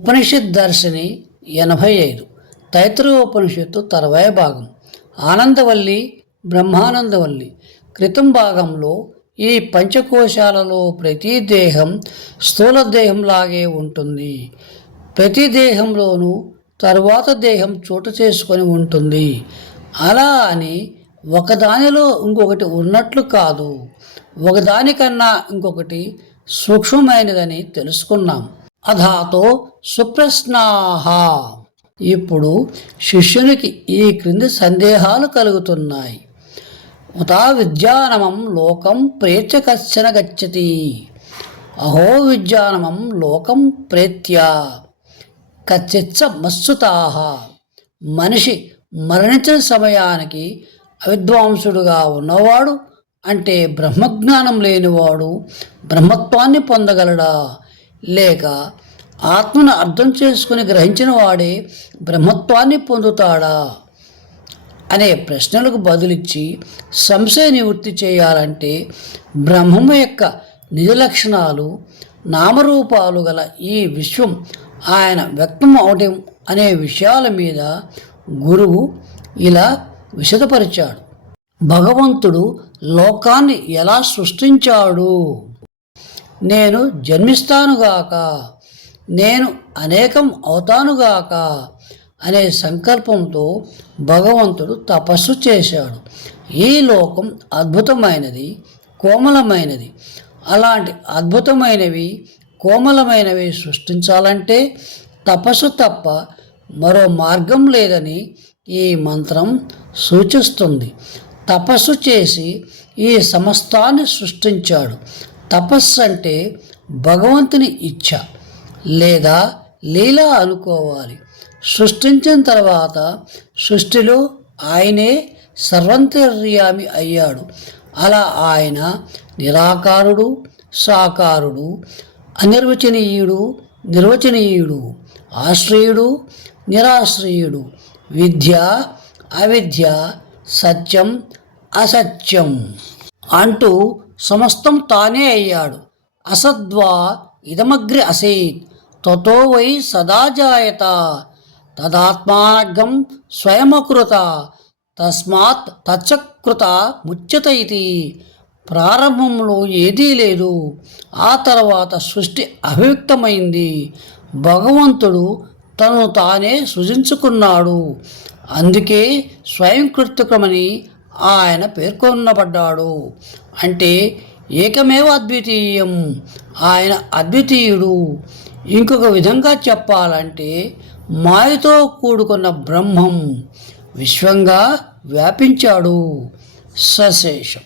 ఉపనిషత్ దర్శిని ఎనభై ఐదు. తైత్రోపనిషత్తు తర్వాయ భాగం. ఆనందవల్లి బ్రహ్మానందవల్లి క్రితం భాగంలో ఈ పంచకోశాలలో ప్రతి దేహం స్థూల దేహంలాగే ఉంటుంది. ప్రతి దేహంలోనూ తరువాత దేహం చోటు చేసుకొని ఉంటుంది. అలా అని ఒకదానిలో ఇంకొకటి ఉన్నట్లు కాదు. ఒకదానికన్నా ఇంకొకటి సూక్ష్మమైనదని తెలుసుకున్నాం. అధాతో సుప్రశ్నాహ. ఇప్పుడు శిష్యునికి ఈ క్రింది సందేహాలు కలుగుతున్నాయి. ఉతా విద్యానమం లోకం ప్రేత్య కశ్చన గచ్చతి. అహో విద్యానమం లోకం ప్రేత్య. కచ్చిచ్చ మత్సుతాహ మనిషి మరణించిన సమయానికి అవిద్వాంసుడుగా ఉన్నవాడు అంటే బ్రహ్మజ్ఞానం లేనివాడు బ్రహ్మత్వాన్ని పొందగలడా? లేక ఆత్మను అర్థం చేసుకుని గ్రహించిన వాడే బ్రహ్మత్వాన్ని పొందుతాడా? అనే ప్రశ్నలకు బదులిచ్చి సంశయ నివృత్తి చేయాలంటే బ్రహ్మము యొక్క నిజ లక్షణాలు నామరూపాలు గల ఈ విశ్వం ఆయన వ్యక్తం అవటం అనే విషయాల మీద గురువు ఇలా విశదపరిచాడు. భగవంతుడు లోకాన్ని ఎలా సృష్టించాడు? నేను జన్మిస్తానుగాక నేను అనేకం అవుతానుగాక అనే సంకల్పంతో భగవంతుడు తపస్సు చేశాడు. ఈ లోకం అద్భుతమైనది కోమలమైనది. అలాంటి అద్భుతమైనవి కోమలమైనవి సృష్టించాలంటే తపస్సు తప్ప మరో మార్గం లేదని ఈ మంత్రం సూచిస్తుంది. తపస్సు చేసి ఈ సమస్తాన్ని సృష్టించాడు. తపస్సు అంటే భగవంతుని ఇచ్ఛ లేదా లీలా అనుకోవాలి. సృష్టించిన తర్వాత సృష్టిలో ఆయనే సర్వంతర్యామి అయ్యాడు. అలా ఆయన నిరాకారుడు సాకారుడు అనిర్వచనీయుడు నిర్వచనీయుడు ఆశ్రయుడు నిరాశ్రయుడు. విద్య అవిద్య సత్యం అసత్యం అంటూ సమస్తం తానే అయ్యాడు. అసద్వా ఇదమగ్రి అసీత్. తతో వై సదా జాయత. తదాత్మానగం స్వయమకృత. తస్మాత్ తచ్చకృత ముచ్చత ఇది. ప్రారంభంలో ఏదీ లేదు. ఆ తర్వాత సృష్టి అభివ్యక్తమైంది. భగవంతుడు తను తానే సృజించుకున్నాడు. అందుకే స్వయంకృతకమని ఆయన పేర్కొనబడ్డాడు. అంటే ఏకమేవ అద్వితీయం? ఆయన అద్వితీయుడు. ఇంకొక విధంగా చెప్పాలంటే మాయతో కూడుకున్న బ్రహ్మం విశ్వంగా వ్యాపించాడు. సశేషం.